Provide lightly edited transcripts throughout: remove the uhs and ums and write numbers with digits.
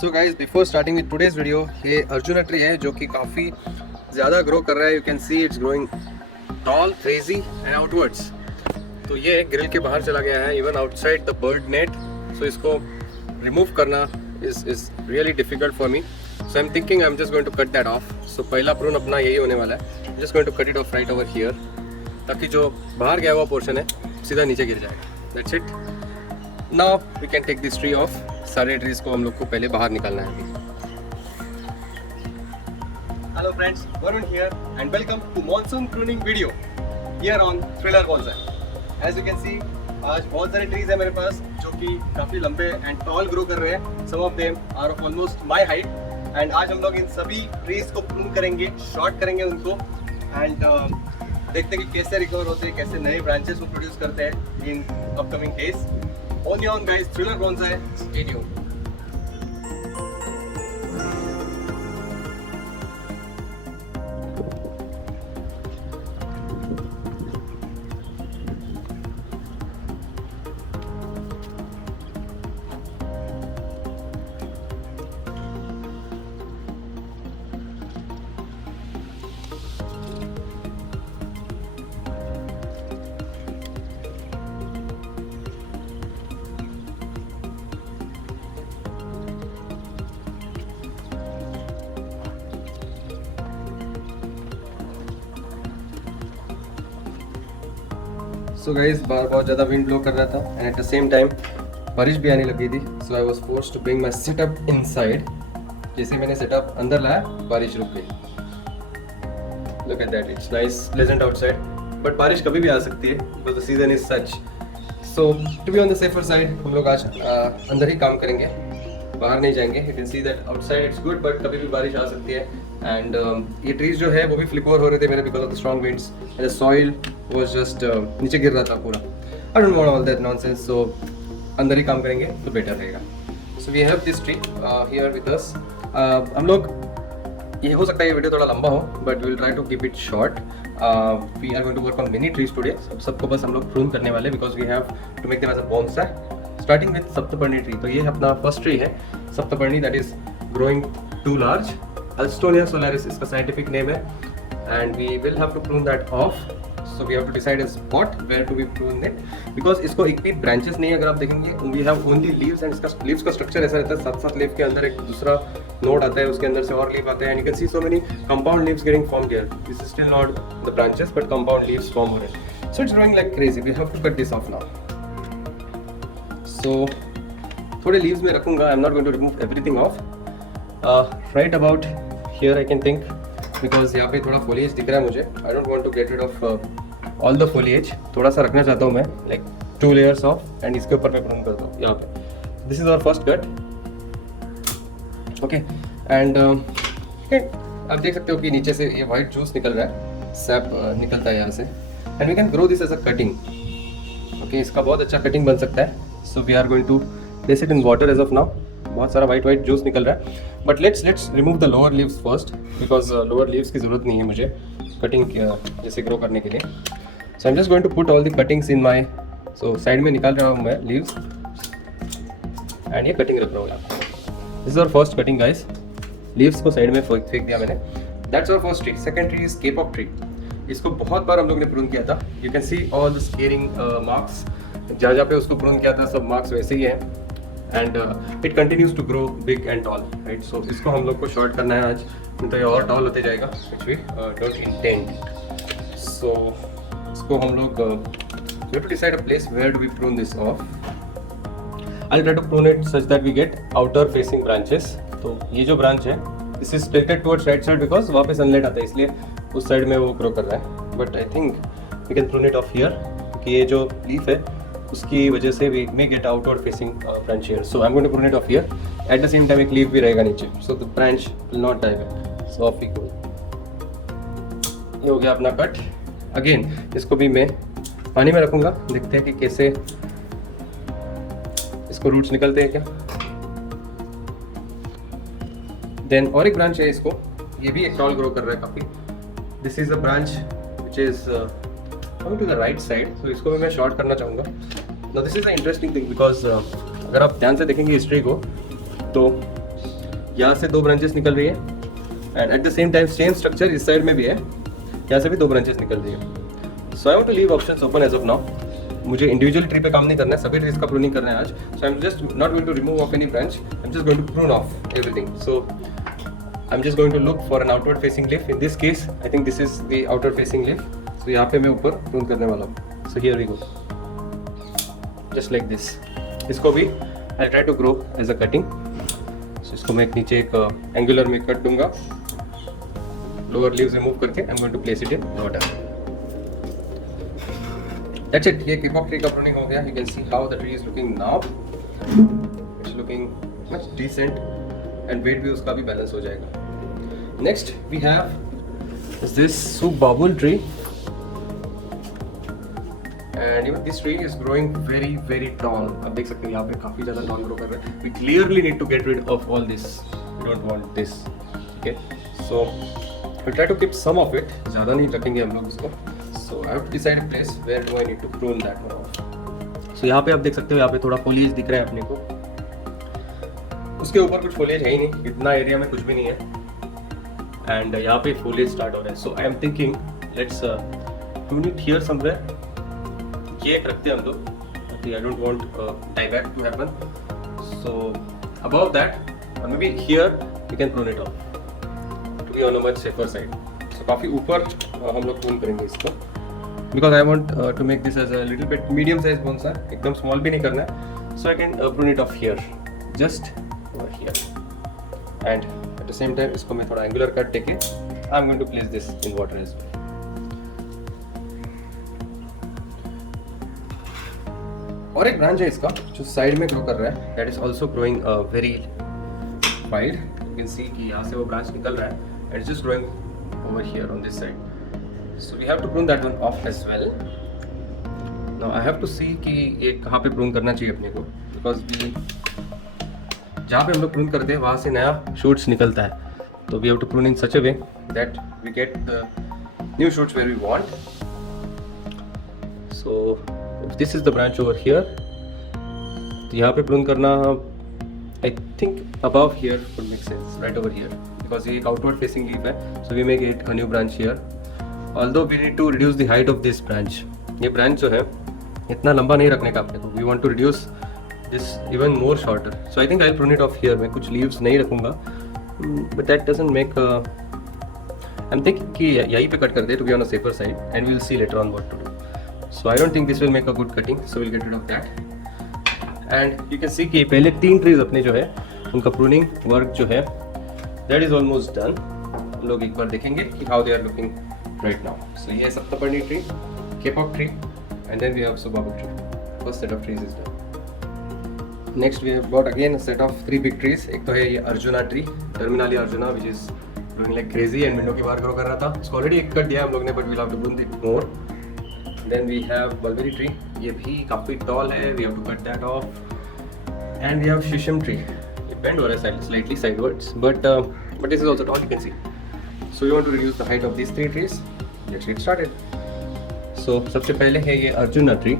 So guys before starting with today's video, ये arjuna tree है जो कि काफ़ी ज़्यादा ग्रो कर रहा है. You can see it's growing tall, crazy and outwards. तो ये ग्रिल के बाहर चला गया है, even outside the bird net. So इसको रिमूव करना is really difficult for me. So I am thinking I am just going to cut that off. So पहला प्रून अपना यही होने वाला है. Just going to cut it off right over here, ताकि जो बाहर गया हुआ पोर्शन है सीधा नीचे गिर जाएगा. That's it. Now we can take this tree off. सारे ट्रीज को हम लोग को पहले बाहर निकालना है अभी. Hello friends, Varun here and welcome to monsoon pruning video here on thriller bonsai. As you can see, आज बहुत सारे ट्रीज है मेरे पास जो कि काफ़ी लंबे एंड टॉल ग्रो कर रहे हैं. Some of them are of almost my height. And आज हम लोग इन सभी ट्रीज को प्रून करेंगे, शॉर्ट करेंगे उनको एंड देखते हैं कि कैसे रिकवर होते हैं, कैसे नए ब्रांचेस को प्रोड्यूस करते हैं in upcoming days. Only on guys, Thriller Bonsai, stay tuned. So guys बाहर बहुत ज़्यादा विंड ब्लो कर रहा था and at the same time बारिश भी आने लगी थी. So I was forced to bring my setup inside. जैसे मैंने सेटअप अंदर लाया, बारिश रुक गई. Look at that, it's nice pleasant outside. But बारिश कभी भी आ सकती है because the season is such. So to be on the safer side हम लोग आज अंदर ही काम करेंगे, बाहर नहीं जाएंगे. You can see that outside it's good, but कभी भी बारिश आ सकती है. एंड ये ट्रीज जो है वो भी फ्लिप ओवर हो रहे थे मेरे because of the strong winds and the soil was just नीचे गिर रहा था पूरा. I don't want all that nonsense. So अंदर ही काम करेंगे तो बेटर रहेगा. So we have this tree here with us. हम लोग, ये हो सकता है ये वीडियो थोड़ा लंबा हो but will try to keep it short. We are going to work on many trees today. सबको बस हम लोग प्रून करने वाले because we have to make them as a bonsai. Starting with saptaparni tree. तो ये अपना फर्स्ट ट्री है saptaparni, that is growing too large. Alstonia solaris इसका साइंटिफिक नेम है and we will have to prune that off. So we have to decide a spot where to be prune it because इसको एक भी branches नहीं है. अगर आप देखेंगे we have only leaves and इसका लीव्स का स्ट्रक्चर ऐसा रहता है. 7 लीव के अंदर एक दूसरा नोड आता है, उसके अंदर से और लीव आते हैं. And you can see so many compound leaves getting formed here. This is still not the branches but compound leaves form हो रहे हैं. So it's growing like crazy. We have to cut this off now. सो थोड़े leaves में रखूंगा. I am not going to remove everything off. Right about here I can think because यहाँ पे थोड़ा foliage दिख रहा है मुझे. I don't want to get rid of all the foliage. थोड़ा सा रखना चाहता हूँ मैं, like 2 layers of, and इसके ऊपर मैं prune करता हूँ यहाँ पे. This is our first cut. Okay, and okay, आप देख सकते हो कि नीचे से ये white juice निकल रहा है, sap निकलता है यहाँ से, and we can grow this as a cutting. Okay, इसका बहुत अच्छा cutting बन सकता है. So we are going to place it in water as of now. बहुत सारा वाइट जूस निकल रहा है. But let's remove the lower leaves first because lower leaves की ज़रूरत नहीं है मुझे कटिंग जैसे ग्रो करने के लिए. So I am just going to put all the cuttings in my. So side में निकाल रहा हूँ मैं लीव्स एंड ये कटिंग रख रहा हूँ यहाँ. This is our first cutting guys. Leaves को साइड में फेंक दिया मैंने. That's our first tree. Second tree is kapok tree. इसको बहुत बार हम लोग ने प्रून किया था. You can see all the scarring marks. जहाँ पे उसको प्रून किया था सब मार्क्स वैसे ही हैं. And it continues to grow big and tall, right. So इसको हम लोग को शॉर्ट करना है आज, तो ये और टॉल होते जाएगा which we don't intend. So इसको हम लोग we have to decide a place where do we prune this off. I try to prune it such that we get outer facing branches. तो ये जो ब्रांच है this is tilted towards right side because वहाँ पे sunlight आता है, इसलिए उस साइड में वो ग्रो कर रहा है. But I think we can prune it off here क्योंकि ये जो लीफ है उसकी वजह से we may get outward facing branch here. So I am going to prune it off here. At the same time एक लीफ भी रहेगा नीचे, so the branch will not divert. So off we go. ये हो गया अपना cut. Again इसको भी मैं पानी में रखूंगा, देखते हैं कि कैसे इसको रूट्स निकलते हैं क्या. देन और एक ब्रांच है इसको, ये भी एक टॉल ग्रो कर रहा है काफ़ी. This is a branch which is coming to the right side. So इसको भी मैं शॉर्ट करना चाहूँगा. Now this is a interesting thing because अगर आप ध्यान से देखेंगे हिस्ट्री को तो यहाँ से 2 ब्रांचेस निकल रही है and at the same time same structure इस साइड में भी है, यहाँ से भी 2 ब्रांचेस निकल रही है। So I want to leave options open as of now. मुझे इंडिविजुअल ट्री पे काम नहीं करना है, सभी ट्रीज का प्रूनिंग करना है आज। So I am just not going to remove off any branch, I am just going to prune off everything. So I am just going to look for an outward facing leaf. In this case I think this is the outward facing leaf. So यहाँ पे मैं ऊपर prune करने वाला हूँ। So here we go, just like this. इसको भी I try to grow as a cutting. सो इसको मैं एक नीचे एक एंगुलर में कट दूंगा, लोअर लीव्स रिमूव करके I am going to place it in water. That's it. ये कीपॉक ट्री का प्रूनिंग हो गया। You can see how the tree is looking now. It's looking much decent and weight भी उसका भी balance हो जाएगा। Next we have this subabul tree and even this tree is growing very tall. आप देख सकते हैं यहाँ पे काफी ज्यादा tall grow कर रहा है। We clearly need to get rid of all this. We don't want this. Okay, so we try to keep some of it. ज़्यादा नहीं रखेंगे हम लोग इसको। So I have to decide a place where do I need to prune that one off. So यहाँ पे आप देख सकते हो, यहाँ पे थोड़ा foliage दिख रहा है अपने को। उसके ऊपर कुछ foliage है ही नहीं, इतना एरिया में कुछ भी नहीं है। And यहाँ पे foliage start हो रहा है। So I am thinking let's prune it here somewhere. ये एक रखते हैं हम लोग। I don't want dieback to happen. So above that, or maybe here we can prune it off to be on a much safer side. So काफी ऊपर हम लोग prune करेंगे इसको, because I want to make this as a little bit medium size bonsai. एकदम small भी नहीं करना है. So I can prune it off here, just over here. And at the same time इसको मैं थोड़ा angular cut देके I'm going to place this in water as well. और एक ब्रांच है इसका जो साइड में ग्रो कर रहा है, that is also growing very wide. You can see कि यहाँ से वो ब्रांच निकल रहा है and it's just growing over here on this side. So we have to prune that one off as well. Now I have to see कि ये कहाँ पे प्रून करना चाहिए अपने को, बिकॉज वी जहाँ पे हम लोग प्रून करते हैं वहाँ से नया शूट्स निकलता है। तो we have to prune in such a way that we get the new shoots where we want. So if this is the branch over here, तो यहाँ पे प्रून करना I think above here would make sense, right over here, because ये एक outward facing leaf है, so we make it a new branch here. Although we need to reduce the height of this branch. ये branch जो है इतना लंबा नहीं रखने का अपने को, we want to reduce this even more shorter. So I think I'll prune it off here. मैं कुछ leaves नहीं रखूँगा, but that doesn't make I'm thinking कि यहीं पे कट कर दे to be on a safer side, and we'll see later on what to do. So I don't think this will make a good cutting, so we'll get rid of that. And you can see कि पहले 3 trees अपने जो है उनका pruning work जो है that is almost done. हम लोग एक बार देखेंगे कि how they are looking right now. So ये सप्तपर्णी tree, kapok tree, and then we have subabu tree. First set of trees is done. Next we have got again a set of 3 big trees. एक तो है ये arjuna tree, Terminalia arjuna, which is growing like crazy and window के बाहर grow कर रहा था। इसको already एक कट दिया हम लोग ने, but we'll have to prune it more. Then we have mulberry tree. ये भी काफी tall है. We have to cut that off. And we have shisham tree. ये bend हो रहा है slightly sidewards, but this is also tall. You can see. So we want to reduce the height of these 3 trees. Let's get started. So सबसे पहले है ये arjuna tree.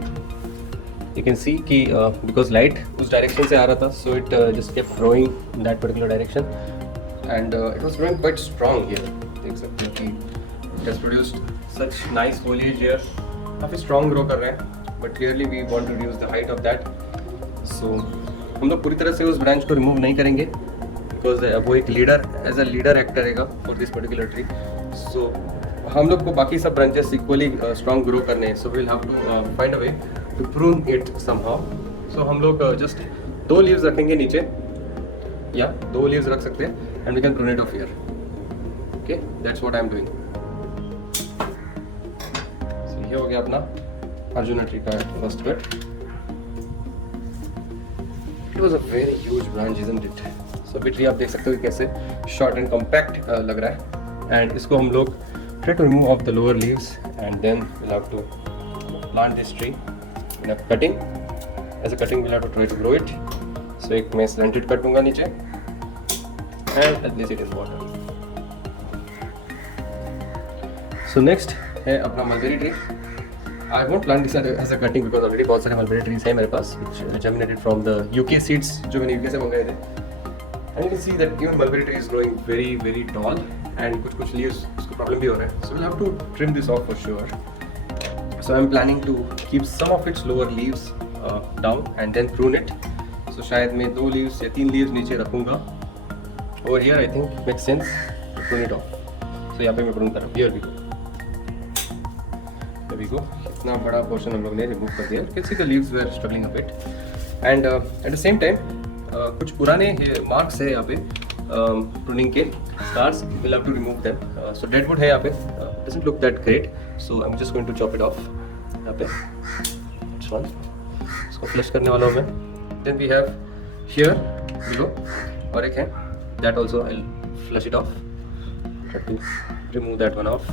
You can see कि because light उस direction से आ रहा था, so it just kept growing in that particular direction, and it was growing quite strong here. देख सकते हो कि it has produced such nice foliage here. काफ़ी स्ट्रॉन्ग ग्रो कर रहे हैं, but clearly we want to reduce the height of that. सो हम लोग पूरी तरह से उस ब्रांच को रिमूव नहीं करेंगे, बिकॉज वो एक leader as a leader act करेगा for this particular tree. So हम लोग को बाकी सब ब्रांचेस इक्वली स्ट्रॉन्ग ग्रो करने हैं, so we'll have to find a way to prune it somehow. सो हम लोग जस्ट 2 लीव्स रखेंगे नीचे, या 2 लीव्स रख सकते हैं, and we can prune it off here. Okay, that's what I am doing. ये हो गया अपना अर्जुना ट्री का first cut. It was a very huge branch, isn't it? सो अभी ट्री आप देख सकते हो कैसे शॉर्ट एंड कॉम्पैक्ट लग रहा है, एंड इसको हम लोग try to remove off the lower leaves, and then we'll have to plant this tree in a cutting. As a cutting we'll have to try to grow it. So एक मैं slanted cut दूंगा नीचे, and place it in water. So next है अपना mulberry tree. I won't plant this as a cutting because already बहुत सारे mulberry trees हैं मेरे पास, which germinated from the UK seeds जो मैंने UK से मंगाए थे, And you can see that even mulberry tree is growing very tall, and कुछ leaves उसको problem भी हो रहा है. So we'll have to trim this off for sure. So I'm planning to keep some of its lower leaves down and then prune it. So शायद मैं 2 leaves या 3 leaves नीचे रखूँगा. Over here I think makes sense to prune it off. So यहाँ पे मैं prune कर रहा हूँ. Here we go. There we go. इतना बड़ा portion हम लोग ने remove कर दिया. You can see the leaves were struggling a bit. And at the same time कुछ पुराने marks है यहाँ पे pruning के scars. We'll have to remove them. So deadwood है यहाँ पे. Doesn't look that great. So I'm just going to chop it off. यहाँ पे. That's one. इसको flush करने वाला हूँ मैं. Then we have here below और एक है. That also I'll flush it off. Try to remove that one off.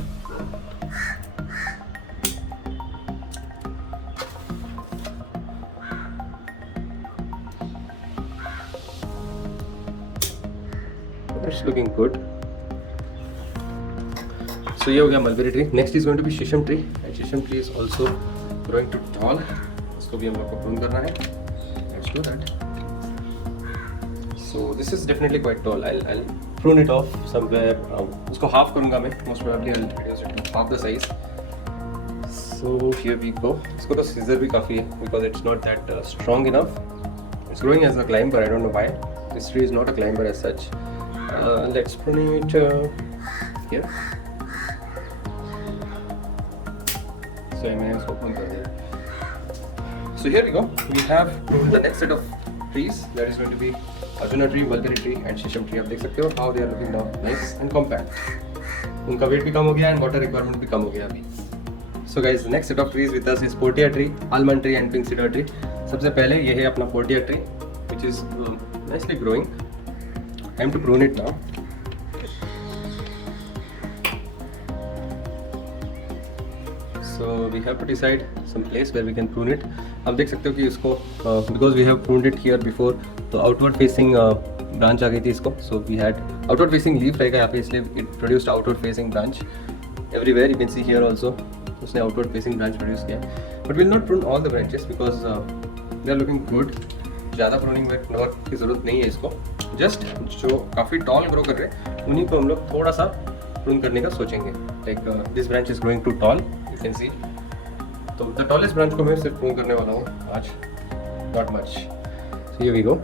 That's looking good. So ये हो गया mulberry tree. Next is going to be shisham tree. And shisham tree is also growing too tall. इसको भी हम लोग को prune करना है. Let's do that. So this is definitely quite tall. I'll prune it off somewhere. उसको half करूँगा मैं. Most probably I'll reduce it to half the size. So here we go. इसको तो scissor भी काफ़ी है because it's not that strong enough. It's growing as a climber. I don't know why. This tree is not a climber as such. Let's prune it here. So मैंने इसको prune कर दिया. So here we go. We have the next set of trees. That is going to be Arjuna tree, mulberry tree and shisham tree. आप देख सकते हो how they are looking now, nice and compact. उनका weight भी कम हो गया and water requirement भी कम हो गया अभी. So guys, the next set of trees with us is Portia tree, almond tree and pink cedar tree. सबसे पहले ये है अपना Portia tree, which is nicely growing. Time to prune it now. So we have to decide some place where we can prune it. आप देख सकते हो कि इसको because we have pruned it here before, तो outward facing branch आ गई थी इसको. So we had outward facing leaf रहेगा यहाँ पे, इसलिए it produced outward facing branch everywhere. You can see here also उसने outward facing branch produce किया. But we'll not prune all the branches because they are looking good. ज़्यादा pruning work की ज़रूरत नहीं है इसको. Just जो काफ़ी tall grow कर रहे हैं उन्हीं को हम लोग थोड़ा सा prune करने का सोचेंगे. Like this branch is growing too tall. You can see. तो the tallest branch को मैं सिर्फ prune करने वाला हूँ आज. Not much. So here we go.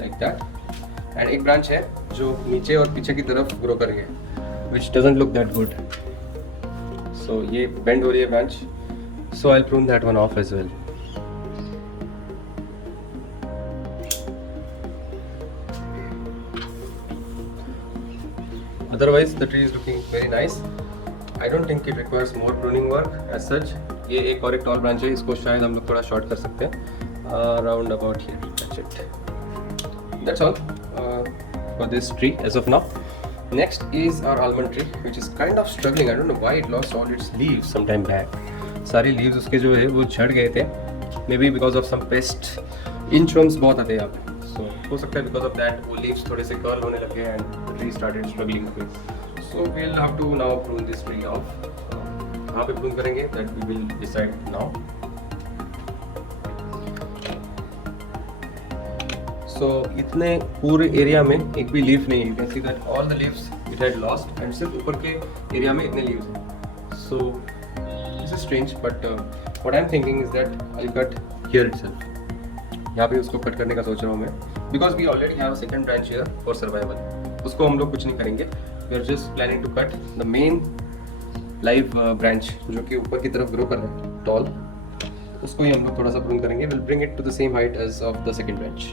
Like that. And एक branch है जो नीचे और पीछे की तरफ grow कर रही है, which doesn't look that good. So ये bend हो रही है branch. So I'll prune that one off as well. Otherwise the tree is looking very nice. I don't think it requires more pruning work as such. ये एक और एक tall branch है, इसको शायद हम लोग थोड़ा short कर सकते हैं. Around about here. That's it. That's all for this tree as of now. Next is our almond tree, which is kind of struggling. I don't know why it lost all its leaves some time back. सारी leaves उसके जो है वो झड़ गए थे. Maybe because of some pest. Inchworms बहुत आते हैं यहाँ पे. So हो सकता है because of that वो leaves थोड़े से curl होने लगे and the tree started struggling a bit. So we'll have to now prune this tree off. कहाँ पे prune करेंगे that we will decide now. So इतने पूरे एरिया में एक भी लीफ नहीं है. You can see that all the leaves it had lost and सिर्फ ऊपर के एरिया में इतने leaves हैं. So this is strange, but what I'm thinking is that I'll cut here itself. यहाँ पे उसको कट करने का सोच रहा हूँ मैं. Because we already have a second branch here for survival. उसको हम लोग कुछ नहीं करेंगे. We are just planning to cut the main live branch जो कि ऊपर की तरफ grow कर रहा है tall. उसको ही हम लोग थोड़ा सा prune करेंगे. We'll bring it to the same height as of the second branch.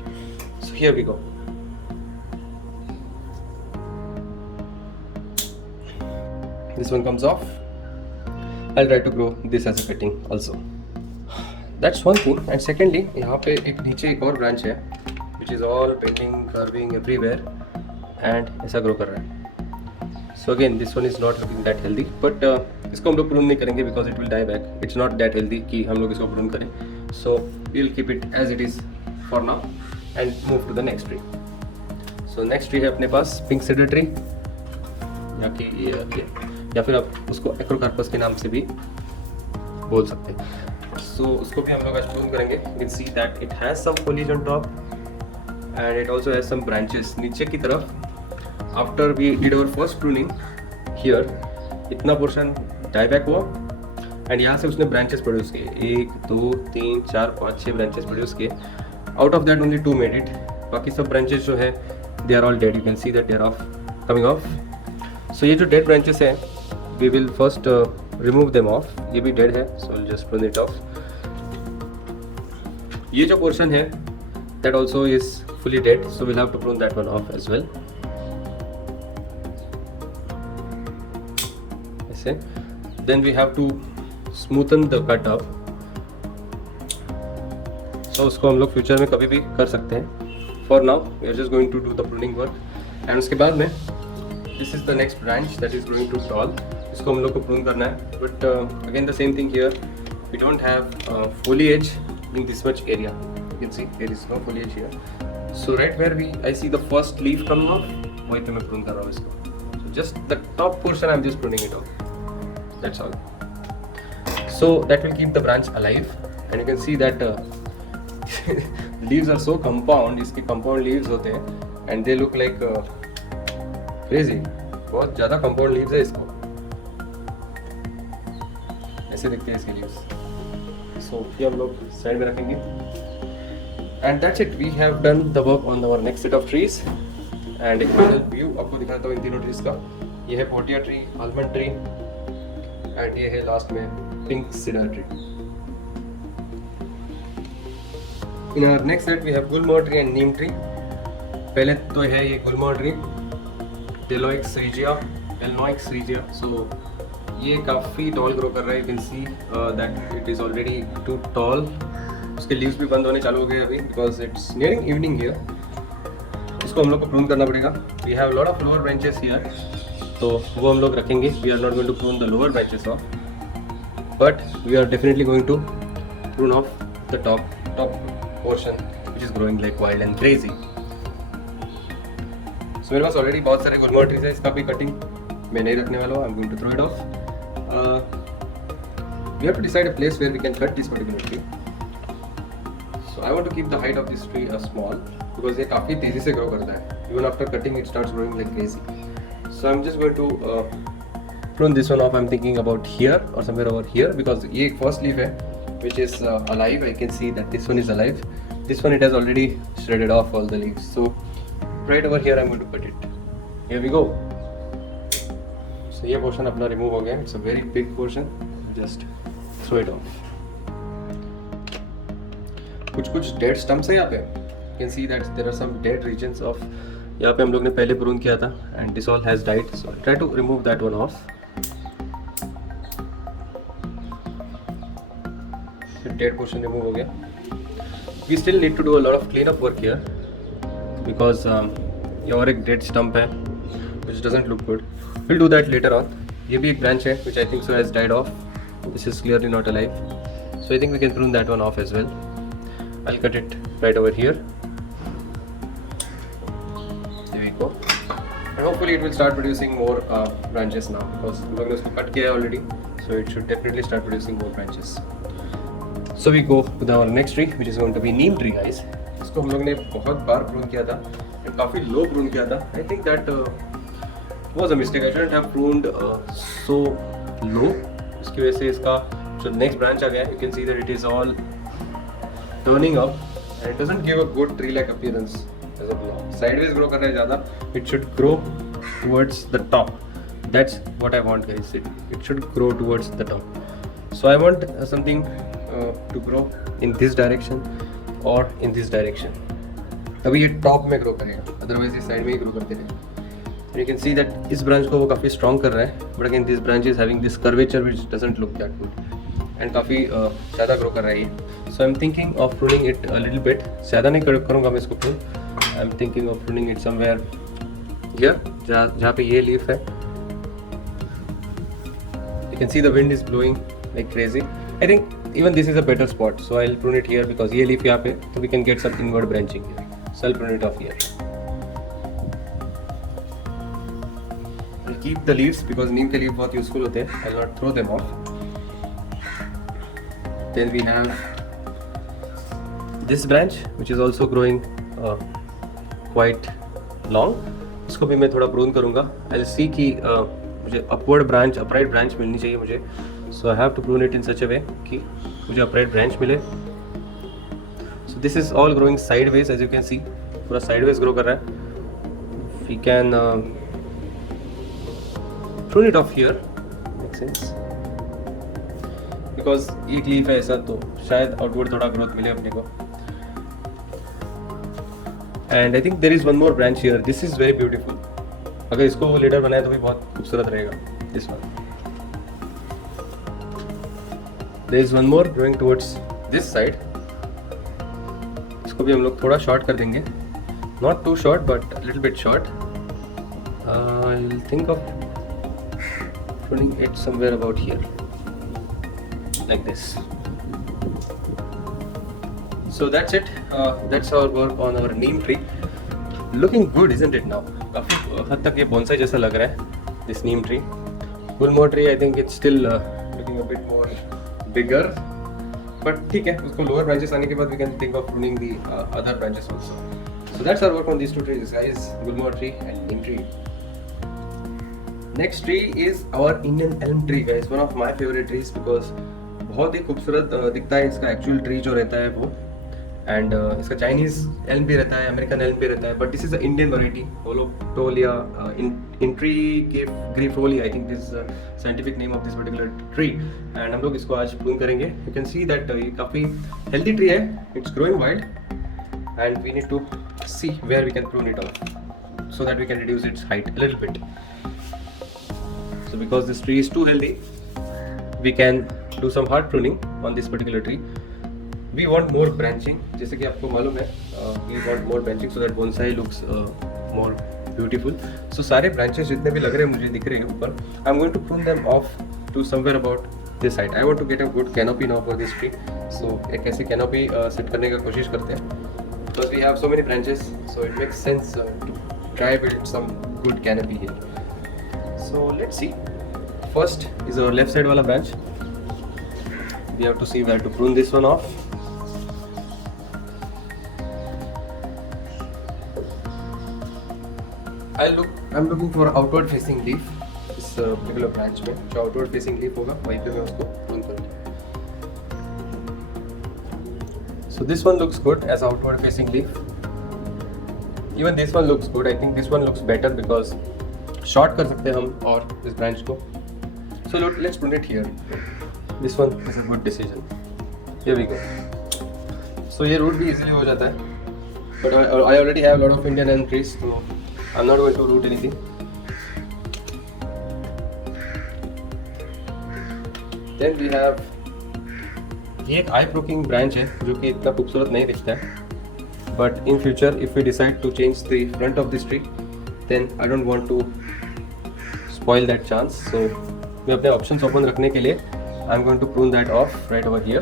So here we go. This one comes off. I'll try to grow this as a cutting also. That's one thing. And secondly, यहाँ पे एक नीचे एक और branch है, which is all bending, curving everywhere, and ऐसा grow कर रहा है. So again, this one is not looking that healthy, but इसको हम लोग prune नहीं करेंगे because it will die back. It's not that healthy कि हम लोग इसको prune करें. So we'll keep it as it is for now. And move to the next tree. So next tree है अपने पास pink cedar tree, या फिर आप उसको Acrocarpus के नाम से भी बोल सकते हैं. So उसको भी हम लोग आज prune करेंगे. You can see that it has some foliage on top. and it also has some branches नीचे की तरफ. After we did our first pruning here, इतना portion dieback हुआ and यहाँ से उसने branches produce किए. 1 2 3 4 5 6 branches produce किए. Out of that only 2 made it. बाकी सब branches जो है they are all dead. You can see that they are coming off. So ये जो dead branches है we will first remove them off. ये भी dead है, so we'll just prune it off. ये जो portion है that also is fully dead, so we'll have to prune that one off as well. ऐसे. Then we have to smoothen the cut up. So उसको हम लोग future में कभी भी कर सकते हैं. For now we are just going to do the pruning work. And उसके बाद में this is the next branch that is growing too tall. इसको हम लोग को prune करना है. But again the same thing here. We don't have foliage in this much area. You can see there is no foliage here. So right where I see the first leaf coming off, वहीं पे मैं prune कर रहा हूँ इसको. So just the top portion I'm just pruning it off. That's all. So that will keep the branch alive, and you can see that leaves are so compound. इसके compound leaves होते हैं, and they look like crazy. बहुत ज़्यादा compound leaves है इसको. ऐसे दिखते हैं इसके leaves. So ये हम लोग side में रखेंगे. And that's it. We have done the work on our next set of trees. And एक final view आपको दिखाता हूँ इन तीनों trees का. ये है पोटिया tree, almond tree, and ये है last में pink cedar tree. In our next set we have gulmohar tree and neem tree. पहले तो है ये gulmohar tree, Deloix regia. So ये काफ़ी tall grow कर रहा है. You can see that it is already too tall. उसके leaves भी बंद होने चालू हो गए अभी because it's nearing evening here. इसको हम लोग को prune करना पड़ेगा. We have a lot of lower branches here, तो वो हम लोग रखेंगे. We are not going to prune the lower branches off, but we are definitely going to prune off the top portion which is growing like wild and crazy. So मेरे पास already बहुत सारे gulmohar trees है. इसका भी cutting मैं नहीं रखने वाला हूँ. I'm going to throw it off. We have to decide a place where we can cut this particular tree. So I want to keep the height of this tree small because ये काफ़ी तेज़ी से grow करता है. Even after cutting it starts growing like crazy. So I'm just going to prune this one off. I'm thinking about here or somewhere over here because ये एक first leaf है which is alive. I can see that this one is alive. This one it has already shredded off all the leaves. So right over here I'm going to put it. Here we go. So ये portion अपना remove हो गया. It's a very big portion. Just throw it off. कुछ dead stumps है यहाँ पे. You can see that there are some dead regions of. यहाँ पे हम लोग ने पहले prune किया था and this all has died. So I'll try to remove that one off. Dead portion remove हो गया. We still need to do a lot of cleanup work here because ये और एक dead stump है which doesn't look good. We'll do that later on. ये भी एक branch है which I think so has died off. This is clearly not alive. So I think we can prune that one off as well. I'll cut it right over here. There we go. And hopefully it will start producing more branches now because हम लोग ने उसको cut किया है already. So it should definitely start producing more branches. So we go with our next tree which is going to be neem tree, guys. इसको हम लोग ने बहुत बार prune किया था and काफ़ी low prune किया था. I think that was a mistake. I shouldn't have pruned so low. इसकी वजह से इसका जो next branch आ गया, you can see that it is all turning up and it doesn't give a good tree-like appearance as of now. Sideways grow कर रहा है ज़्यादा. It should grow towards the top. That's what I want, guys. It should grow towards the top. So I want something to grow in this direction or in this direction. अभी ये top में grow करेगा, otherwise ये side में ही grow करते रहेगा. And you can see that इस branch को वो काफ़ी strong कर रहा है, but again this branch is having this curvature which doesn't look that good. And काफ़ी ज़्यादा grow कर रहा है ये. So I'm thinking of pruning it a little bit. ज़्यादा नहीं करूँगा मैं इसको prune. I'm thinking of pruning it somewhere here, जहाँ पे ये leaf है. You can see the wind is blowing like crazy. I think even this is a better spot, so I'll prune it here because ये leaf यहाँ पे, so we can get some inward branching here. So I'll prune it off here. I'll keep the leaves because neem के leaf बहुत useful होते हैं. I'll not throw them off. Then we have this branch which is also growing quite long, इसको भी मैं थोड़ा prune करूँगा. I will see कि मुझे अपवर्ड ब्रांच, अपराइट ब्रांच मिलनी चाहिए मुझे. So I have to prune it in such a way कि मुझे अपराइट ब्रांच मिले. So this is all growing sideways, as you can see पूरा साइडवेज ग्रो कर रहा है. We can prune it off here, makes sense, because एक leaf है ऐसा तो शायद आउटवर्ड थोड़ा ग्रोथ मिले अपने को. And I think there is one more branch here. This is very beautiful. अगर इसको लीडर बनाए तो भी बहुत खूबसूरत रहेगा. This one, there is one more growing towards this side. इसको भी हम लोग थोड़ा शॉर्ट कर देंगे, not too short but little bit short. I will think of pruning it somewhere about here, like this. So that's it. That's our work on our neem tree. Looking good, isn't it now? काफी हद तक ये bonsai जैसा लग रहा है. This neem tree. Gulmohar tree, I think it's still looking a bit more bigger. But ठीक है, उसको lower branches आने के बाद we can think of pruning the other branches also. So that's our work on these 2 trees, guys. Gulmohar tree and neem tree. Next tree is our Indian elm tree, guys. One of my favorite trees because बहुत ही खूबसूरत दिखता है इसका actual tree जो रहता है वो. And इसका चाइनीज एल्म भी रहता है, अमेरिकन एल्म भी रहता है, but this is a Indian variety holoptelea integrifolia, I think this scientific name of this particular tree. And हम लोग इसको आज प्रून करेंगे. यू कैन सी दैट ये काफ़ी हेल्दी ट्री है. It's growing wild and we need to see where we can prune it off so that we can reduce its height a little bit. So because this tree is too healthy, we can do some hard pruning on this particular tree. We want more branching, जैसे कि आपको मालूम है, we want more branching so that bonsai looks more beautiful. So सारे branches जितने भी लग रहे हैं मुझे दिख रहे हैं ऊपर, I'm going to prune them off to somewhere about this side. I want to get a good canopy now for this tree. So एक ऐसी canopy set करने का कोशिश करते हैं. Because we have so many branches, so it makes sense to try build some good canopy here. So let's see. First is our left side wala branch. We have to see where to prune this one off. I'm looking for outward facing leaf. इस particular branch में जो outward facing leaf होगा वहीं पे मैं उसको prune करूँगा. So this one looks good as outward facing leaf. Even this one looks good. I think this one looks better because short कर सकते हैं हम और इस ब्रांच को. So let's prune it here. This one is a good decision. Here we go. So ये root भी easily हो जाता है. But I already have a lot of Indian elm trees, so I'm not going to root anything. Then we have ये एक eye poking branch है जो कि इतना खूबसूरत नहीं दिखता है. But in future, if we decide to change the front of this tree, then I don't want to spoil that chance. So मैं अपने options open रखने के लिए I'm going to prune that off right over here.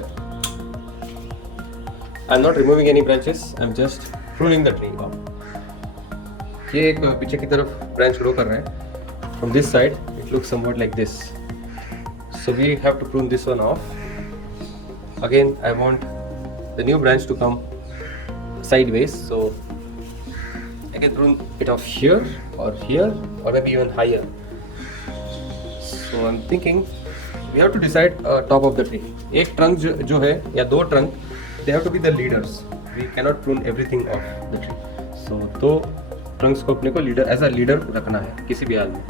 I'm not removing any branches. I'm just pruning the tree off. ये एक पीछे की तरफ branch grow कर रहा है. From this side, it looks somewhat like this. So we have to prune this one off. Again, I want the new branch to come sideways. So I can prune it off here or maybe even higher. So I'm thinking we have to decide top of the tree. एक trunk जो है या 2 trunk, they have to be the leaders. We cannot prune everything off the tree. So 2 trunks को अपने को as a leader रखना है किसी भी हाल में.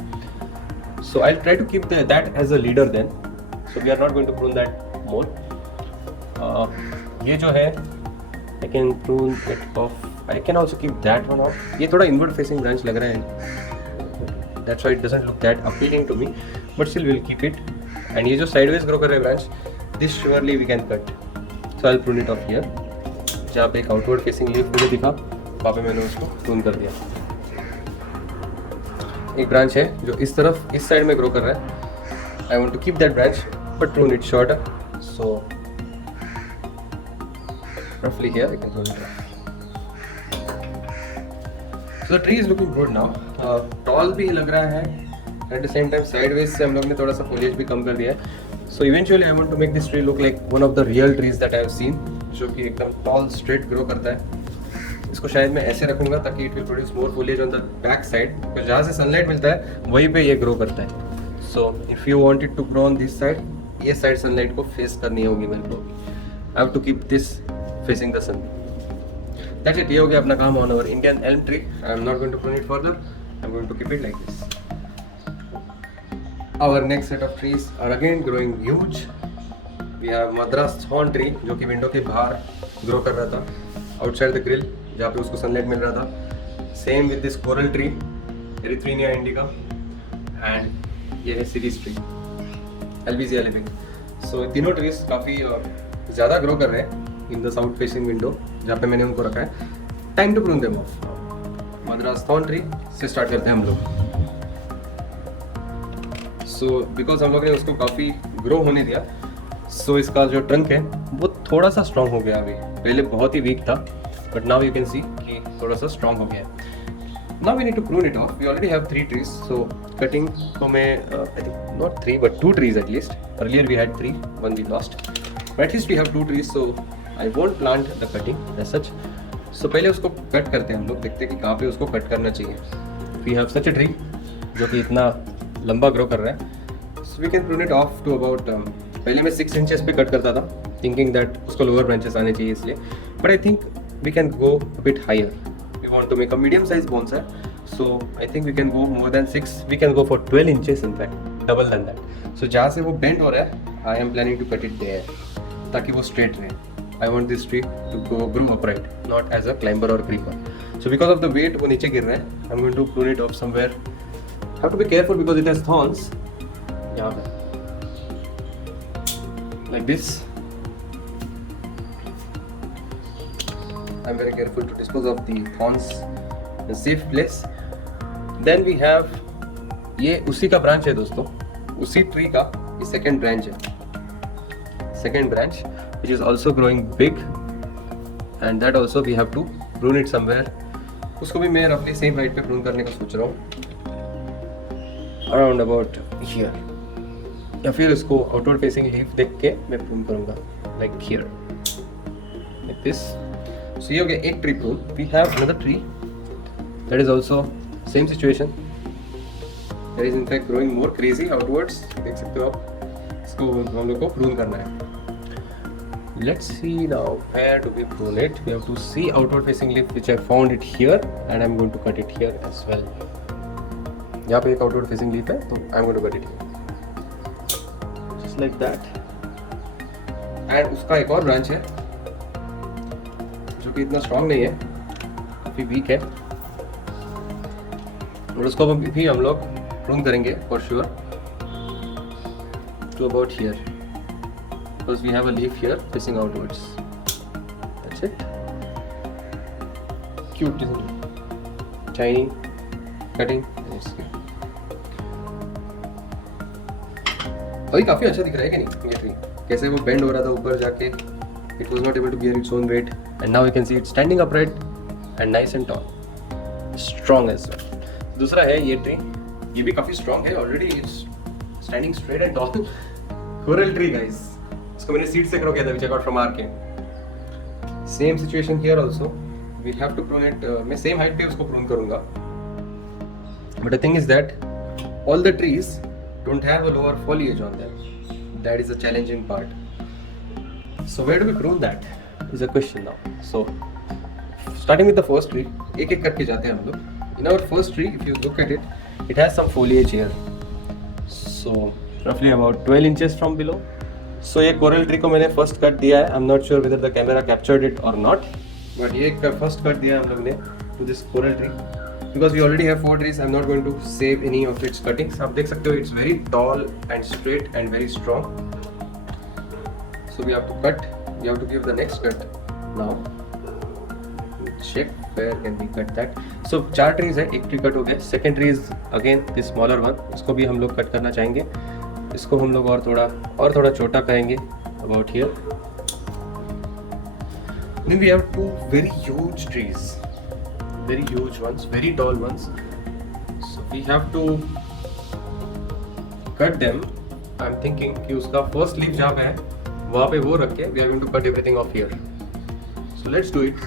So I'll try to keep that as a leader then. So we are not going to prune that more. ये जो है I can prune it off. I can also keep that one off. ये थोड़ा inward facing branch लग रहा है. That's why it doesn't look that appealing to me. But still we'll keep it. And ये जो sideways grow कर रहा है branch, this surely we can cut. So I'll prune it off here. जहाँ पे एक outward facing leaf मुझे दिखा, वहाँ पे मैंने उसको prune कर दिया. एक branch है जो इस तरफ इस side में grow कर रहा है. I want to keep that branch, but prune it shorter. So roughly here I can prune it off. So the tree is looking good now. Tall भी लग रहा है. At the same time sideways से हम लोग ने थोड़ा सा foliage भी कम कर दिया है. So eventually I want to make this tree look like one of the real trees that I have seen, जो कि एकदम tall straight grow करता है. इसको शायद मैं ऐसे रखूंगा ताकि it will produce more foliage on the back side, because जहाँ से सनलाइट मिलता है वहीं पे ये ग्रो करता है। So if you want it to grow on this side, ये साइड सनलाइट को फेस करनी होगी मेरे को। I have to keep this facing the sun. That's it, ये हो गया अपना काम on our Indian elm tree. I am not going to prune it further, I am going to keep it like this. Our next set of trees are again growing huge. We have Madras thorn tree जो कि window के बाहर grow कर रहा था, outside the grill जहाँ पे उसको सनलाइट मिल रहा था। Same with this coral tree, erythrina indica, and ये है सीरीज ट्री, एल्बिजिया लिविंग। सो तीनों ट्रीज काफ़ी ज़्यादा ग्रो कर रहे हैं in the south facing window जहाँ पे मैंने उनको रखा है। Time to prune them off. Madras thorn tree से स्टार्ट करते हैं हम लोग। सो बिकॉज हम लोग ने उसको काफ़ी ग्रो होने दिया, सो इसका जो ट्रंक है वो थोड़ा सा स्ट्रॉन्ग हो गया। अभी पहले बहुत ही वीक था, but now you can see कि थोड़ा सा स्ट्रॉन्ग हो गया है। Now we need to prune it off. We already have 3 trees, so cutting को मैं I think not 3 but 2 trees at least. Earlier we had 3, one we lost, but at least we have 2 trees, so I won't plant the cutting as such. So पहले उसको cut करते हैं हम लोग, देखते हैं कि कहाँ पे उसको कट करना चाहिए। We have such a tree जो कि इतना लंबा ग्रो कर रहा है, so we can prune it off to about पहले मैं 6 inches पे कट करता था, थिंकिंग दैट उसको लोअर ब्रांचेस आने चाहिए इसलिए, but I think we can go bit higher. We want to make a medium size bonsai, so I think we can go more than 6, we can go for 12 inches in fact, double than that. सो जहाँ से वो bend हो रहा है, I am planning to cut it there ताकि वो straight रहे। I want this tree to grow upright, not as a climber और creeper. So because of the weight वो नीचे गिर रहा है, I am going to prune it off somewhere. Have to be careful because it has thorns. यहाँ पे like this, I'm very careful to dispose of the thorns in a safe place. Then we have ये उसी का branch है दोस्तों, उसी tree का ये सेकेंड ब्रांच है, second branch which is also growing big, and that also we have to prune it somewhere. उसको भी मैं अपनी सेम हाइट पे प्रून करने का सोच रहा हूँ, around about here, या फिर उसको आउटवर्ड फेसिंग लीफ देख के मैं प्रून करूंगा, like here, like this. So ये हो गया एक tree prune. We have another tree that is also same situation, that is in fact growing more crazy outwards. देख सकते हो आप, इसको हम लोग को प्रून करना है। Let's see now where do we prune it. We have to see outward facing leaf which I found it here, and I am going to cut it here as well. यहाँ पे एक outward facing leaf है, तो I am going to cut it here like that. And उसका एक और branch है जो कि इतना स्ट्रॉन्ग नहीं है, काफी वीक है, और उसको भी हम लोग प्रून करेंगे for sure to about here, because we have a leaf here facing outwards. That's it. Cute shining cutting, अभी काफ़ी अच्छा दिख रहा है कि नहीं ये ट्री, कैसे वो बेंड हो रहा था ऊपर जाके, it was not able to bear its own weight, and now you can see it standing upright and nice and tall, strong as well. दूसरा है ये ट्री, ये भी काफ़ी स्ट्रॉन्ग है, already it's standing straight and tall. Coral tree guys, इसको मैंने seed से ग्रो किया था, which I got from RK. Same situation here also, we have to prune it. मैं सेम हाइट पे उसको प्रून करूंगा, but the thing is that all the trees don't have a lower foliage on them. That is a challenging part. So where do we prune that is a question now. So starting with the first tree, एक एक करके जाते हैं हम लोग। In our first tree, if you look at it, it has some foliage here. So roughly about 12 inches from below. So ये coral tree को मैंने first cut दिया है। I'm not sure whether the camera captured it or not, but ये first cut दिया है हम लोग ने to this coral tree. Because we already have 4 trees, I'm not going to save any of its cuttings. आप देख सकते हो it's very tall and straight and very strong. So we have to cut. We have to give the next cut now. Check where can we cut that. So 4 trees है, एक tree cut हो गया. Second tree is again this smaller one. इसको भी हम लोग cut करना चाहेंगे. इसको हम लोग और थोड़ा छोटा करेंगे about here. Then we have 2 very huge trees. Very huge ones, very tall ones. So we have to cut them. I'm thinking कि उसका first leaf जहाँ पे है वहाँ पे वो रख के we are going to cut everything off here. So let's do it.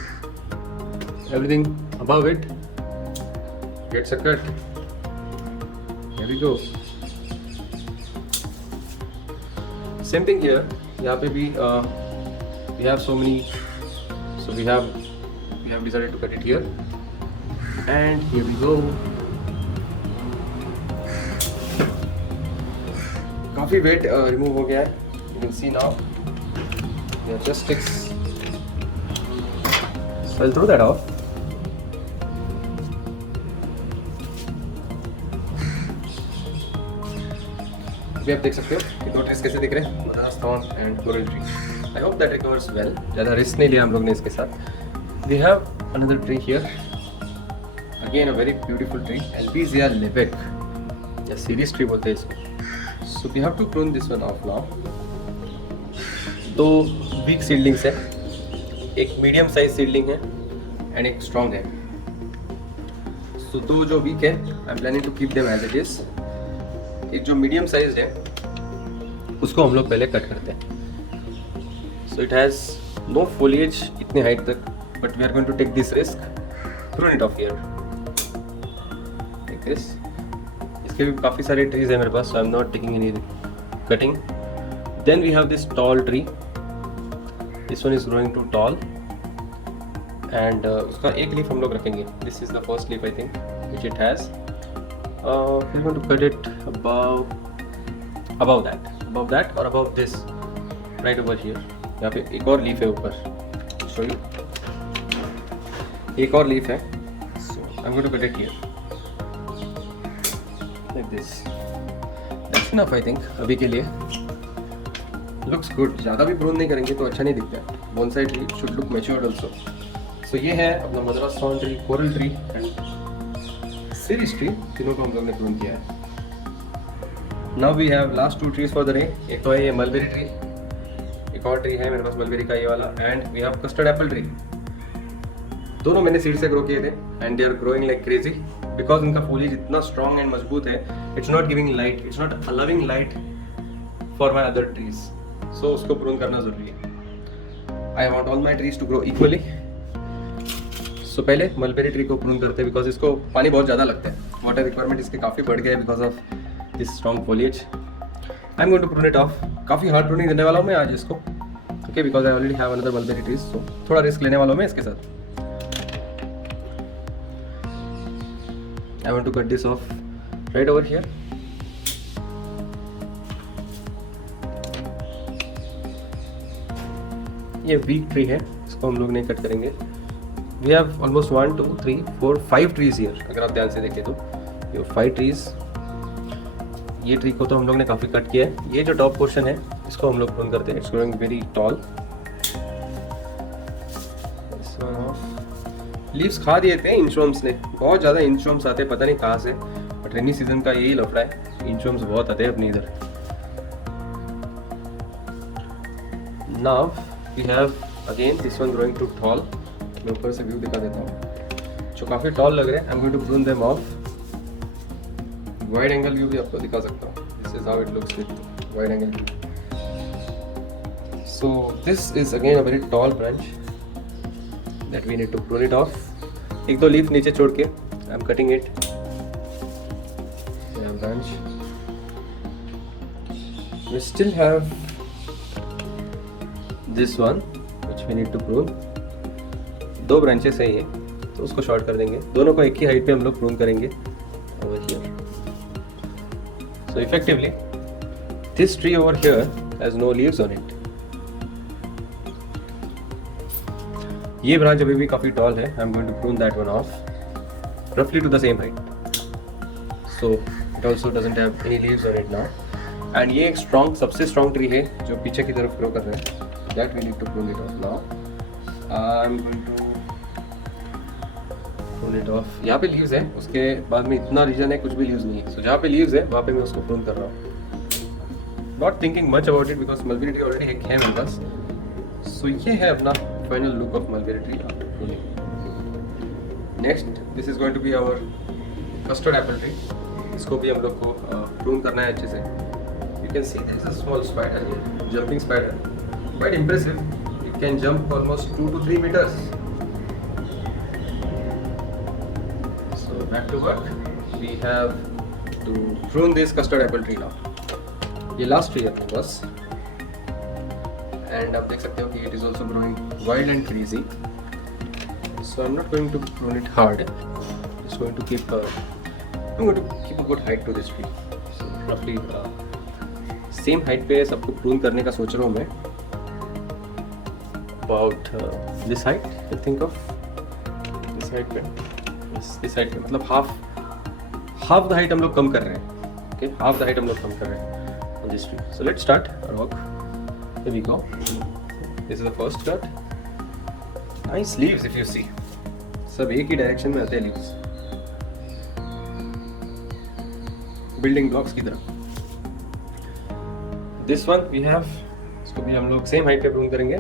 everything above it gets a cut. Here we go. Same thing here. यहाँ पे भी we have so many, so we have decided to cut it here, and here we go. काफी wait remove हो गया है. You can see now. Yeah, just sticks. So I'll throw that off. अभी आप देख सकते हो कि दो ट्रीज कैसे दिख रहे हैं, Madras thorn and coral tree. I hope that recovers well. ज़्यादा रिस्क नहीं लिया हम लोग ने इसके साथ. We have another tree here, again a very beautiful tree, albizia lebbeck या सीरीज ट्री बोलते हैं इसको. So we have to prune this one off now. दो वीक सीडलिंग्स है, एक मीडियम साइज सीडलिंग है एंड एक स्ट्रॉन्ग है. सो दो जो वीक है I am planning to keep them as it is. एक जो मीडियम साइज है उसको हम लोग पहले कट करते हैं. So it has no foliage इतने हाइट तक, but we are going to take this risk, prune it off here like this. इसके भी काफ़ी सारे ट्रीज है मेरे पास, so I am not taking any cutting. Then we have this tall tree. This one is growing too tall and उसका एक leaf हम लोग रखेंगे. This is the first leaf I think which it has. we're going to cut it above that or above this, right over here. यहाँ पे एक और leaf है ऊपर, show you. एक और लीफ है, so I'm going to cut it here like this. That's enough I think अभी के लिए. Looks good. ज़्यादा भी प्रून नहीं करेंगे तो अच्छा नहीं दिखता. Bonsai tree should look matured also. So ये है अपना Madras thorn tree, coral tree and siris tree. तीनों को हम लोग ने प्रून किया है. Now we have last two trees for the day. एक तो है ये मलबेरी ट्री, एक और ट्री है मेरे पास मलबेरी का ये वाला, and we have custard apple tree. दोनों मैंने सीड से ग्रो किए थे and they are growing like crazy because इनका फॉलिएज इतना स्ट्रॉन्ग एंड मजबूत है. It's not giving light, it's not allowing light for my other trees. So उसको प्रून करना जरूरी है. I want all my trees to grow equally. So पहले mulberry tree को प्रून करते हैं बिकॉज इसको पानी बहुत ज़्यादा लगता है. वाटर रिक्वायरमेंट इसके काफ़ी बढ़ गया है because of this strong foliage. I am going to prune it off. काफ़ी हार्ड प्रूनिंग देने वाला हूँ मैं आज इसको, okay, because I already have another mulberry trees. So थोड़ा रिस्क लेने वाला हूँ मैं इसके साथ. I want to cut this off right over here. ये वीक ट्री है, इसको हम लोग नहीं कट करेंगे. We have almost 1, 2, 3, 4, 5 trees here. अगर आप ध्यान से देखें तो ये 5 trees. ये ट्री को तो हम लोग ने काफ़ी कट किया है. ये जो टॉप पोर्शन है इसको हम लोग प्रून करते हैं. It's growing very tall. Leaves खा दिए थे इंचवर्म्स ने, बहुत ज़्यादा इंचवर्म्स आते हैं पता नहीं कहाँ से, बट रेनी सीजन का यही लफड़ा है, इंचवर्म्स बहुत आते हैं अपने इधर. Now we have again this one growing too tall. मैं ऊपर से व्यू दिखा देता हूँ जो काफ़ी टॉल लग रहे हैं. I am going to prune them off. Wide angle view भी आपको दिखा सकता हूँ. This is how it looks with wide angle view. So this is again a very tall branch that we need to prune it off. एक दो leaf नीचे छोड़ के I am cutting it. Branch we still have this one which we need to prune. दो branches है ये, तो उसको शॉर्ट कर देंगे. दोनों को एक ही हाइट पे हम लोग प्रून करेंगे over here. So effectively this tree over here has no leaves on it. ये ब्रांच अभी भी काफ़ी टॉल है. I am going to prune that one off रफली to the same height. So it also doesn't have any leaves on it now. And ये एक strong, सबसे strong tree है जो पीछे की तरफ ग्रो कर रहे हैं. That we need to prune it off now. I am going to prune it off. यहाँ पे लीव्स है, उसके बाद में इतना रीजन है कुछ भी लीव्स नहीं है. सो जहाँ पे लीव्स है वहाँ पे मैं उसको प्रून कर रहा हूँ. Not thinking much about it because mulberry tree already एक है मेरे पास. सो ये है अपना final look of mulberry tree after pruning. Next this is going to be our custard apple tree. इसको भी हम लोग को प्रून करना है अच्छे से. You can see this is a small spider here, jumping spider, quite impressive. It can jump almost 2 to 3 meters. back to work. We have to prune this custard apple tree now. ये last tree अपने पास, and आप देख सकते हो कि it is also growing wild and crazy. So I'm not going to prune it hard. Just going to keep I'm going to keep a good height to this tree. So roughly same height पे सबको prune करने का सोच रहा हूँ मैं. About this height, I think of this height पे. Yes, this height पे मतलब half the height हम लोग कम कर रहे हैं. Okay, half the height हम लोग कम कर रहे हैं on this tree. So let's start our work. Here we go. This is the first cut. Nice leaves if you see. सब एक ही डायरेक्शन में आते हैं leaves. Building blocks की तरह. This one we have. इसको भी हम लोग same height पे prune करेंगे.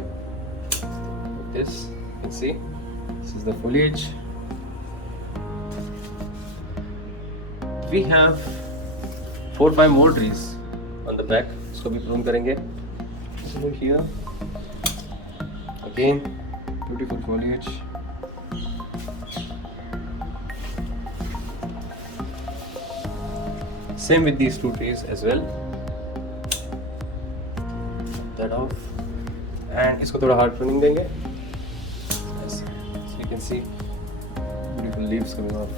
This you can see. This is the foliage. We have 4-5 more trees on the back. इसको भी prune करेंगे. So look here. Again, beautiful foliage. Same with these two trees as well. That off. And इसको थोड़ा hard pruning देंगे. Yes. So you can see beautiful leaves coming off.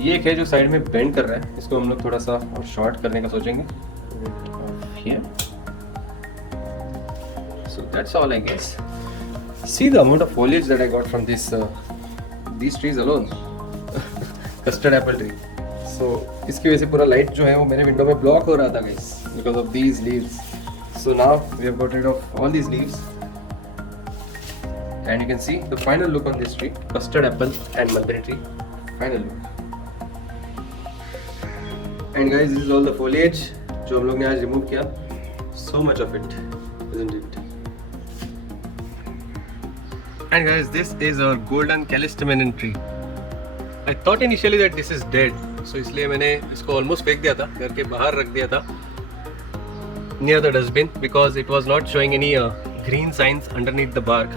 ये एक है जो साइड में बेंड कर रहा है, इसको हम लोग थोड़ा सा और शॉर्ट करने का सोचेंगे. Here. So that's all I guess. See the amount of foliage that I got from these trees alone. Custard apple tree. So इसकी वजह से पूरा लाइट जो है वो मेरे विंडो में ब्लॉक हो रहा था guys because of these leaves. So now we have got rid of all these leaves. And you can see the final look on this tree, custard apple and mulberry tree. Final look. And guys, this is all the foliage जो हम लोग ने आज remove किया. So much of it, isn't it? And guys, this is our golden callistemon tree. I thought initially that this is dead, so इसलिए मैंने इसको almost फेंक दिया था, घर के बाहर रख दिया था near the dustbin because it was not showing any green signs underneath the bark.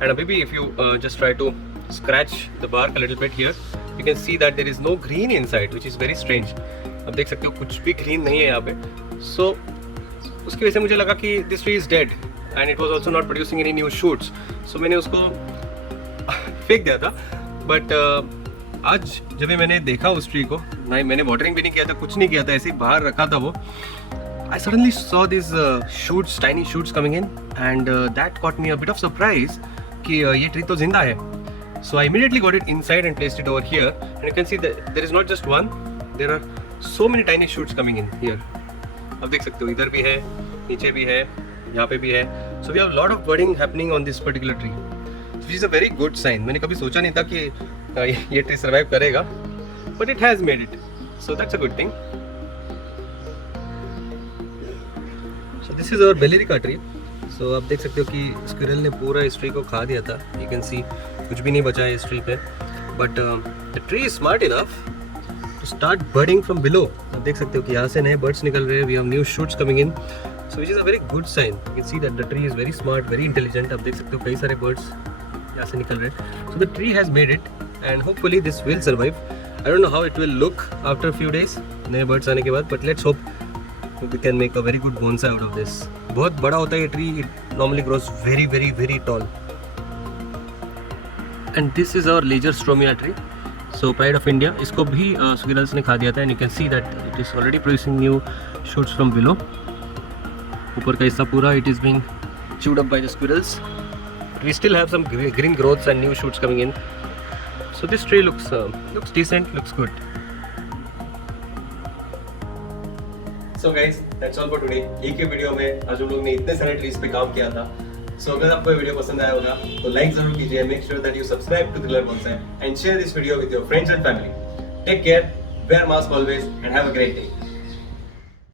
And maybe if you just try to scratch the bark a little bit here, you can see that there is no green inside, which is very strange. अब देख सकते हो कुछ भी green नहीं है यहाँ पे. So उसकी वजह से मुझे लगा कि this tree is dead and it was also not producing any new shoots. So मैंने उसको फेंक दिया था. But आज जब मैंने देखा उस ट्री को, नहीं मैंने वाटरिंग भी नहीं किया था, कुछ नहीं किया था, ऐसे ही बाहर रखा था वो. I suddenly saw these shoots, tiny shoots coming in, and that caught me a bit of surprise कि ये ट्री तो जिंदा है. So I immediately got it inside and placed it over here, and you can see that there is not just one, there are so many tiny shoots coming in here. अब देख सकते हो इधर भी है, नीचे भी है, यहाँ पे भी है. So we have a lot of budding happening on this particular tree, which is a very good sign. मैंने कभी सोचा नहीं था कि ये ट्री सर्वाइव करेगा, but it has made it. So that's a good thing. So this is our Bellerica tree. So आप देख सकते हो कि स्क्विरल ने पूरा इस ट्री को खा दिया था. You can see कुछ भी नहीं बचा है इस ट्री पे. But the tree is smart enough to start budding from below. आप देख सकते हो कि यहाँ से नए birds निकल रहे हैं. We have new shoots coming in. So which is a very good sign. You can see that the tree is very smart, very intelligent. आप देख सकते हो कई सारे birds यहाँ से निकल रहे हैं. So the tree has made it, and hopefully this will survive. I don't know how it will look after a few days, नए birds आने के बाद, but let's hope we can make a very good bonsai out of this. बहुत बड़ा होता है ये tree. It normally grows very, very, very tall. And this is our Legerstromia tree. So pride of India. इसको भी squirrels ने खा दिया था, and you can see that it is already producing new shoots from below. ऊपर का हिस्सा पूरा it is being chewed up by the squirrels. We still have some green growths and new shoots coming in. So this tree looks decent, looks good. So guys, that's all for today. एक ही video में आज हम लोग ने इतने सारे trees पे काम किया था. So अगर आपको ये वीडियो पसंद आया होगा तो लाइक जरूर कीजिए. Make sure that you subscribe to Thriller Bonsai and share this video with your friends and family. Take care, wear mask always, and have a great day.